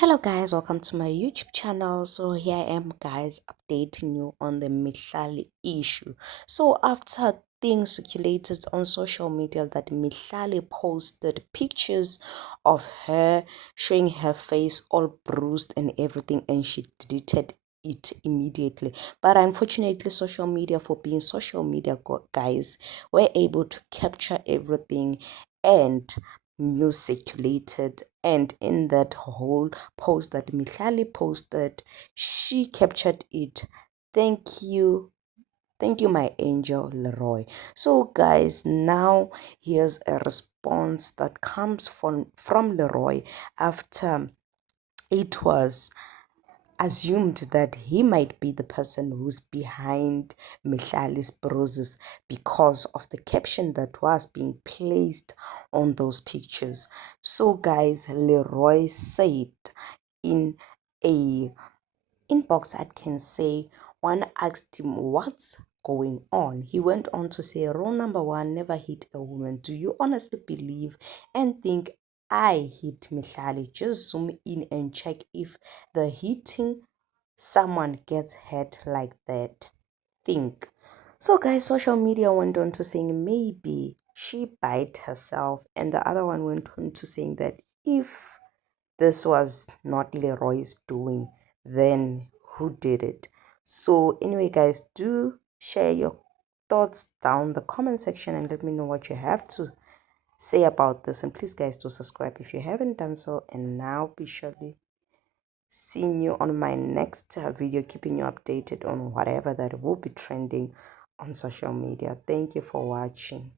Hello guys, welcome to my YouTube channel. So here I am guys updating you on the mihlali issue. So after things circulated on social media that mihlali posted pictures of her showing her face all bruised and everything, and she deleted it immediately. But unfortunately, social media, for being social media guys, were able to capture everything, and news circulated, and in that whole post that mihlali posted, she captured it. Thank you, my angel Leroy. So guys, now here's a response that comes from Leroy after it was assumed that he might be the person who's behind Mihlali's bruises because of the caption that was being placed on those pictures. So guys, Leroy said in a inbox, I can say, one asked him what's going on. He went on to say, rule number one, never hit a woman. Do you honestly believe and think I hit Mihlali? Just zoom in and check if the hitting someone gets hurt like that. Think. So guys, social media went on to saying maybe she bite herself, and the other one went on to saying that if this was not Leroy's doing, then who did it? So anyway guys, do share your thoughts down the comment section and let me know what you have to say about this. And please guys, do subscribe if you haven't done so. And now be surely seeing you on my next video, keeping you updated on whatever that will be trending on social media. Thank you for watching.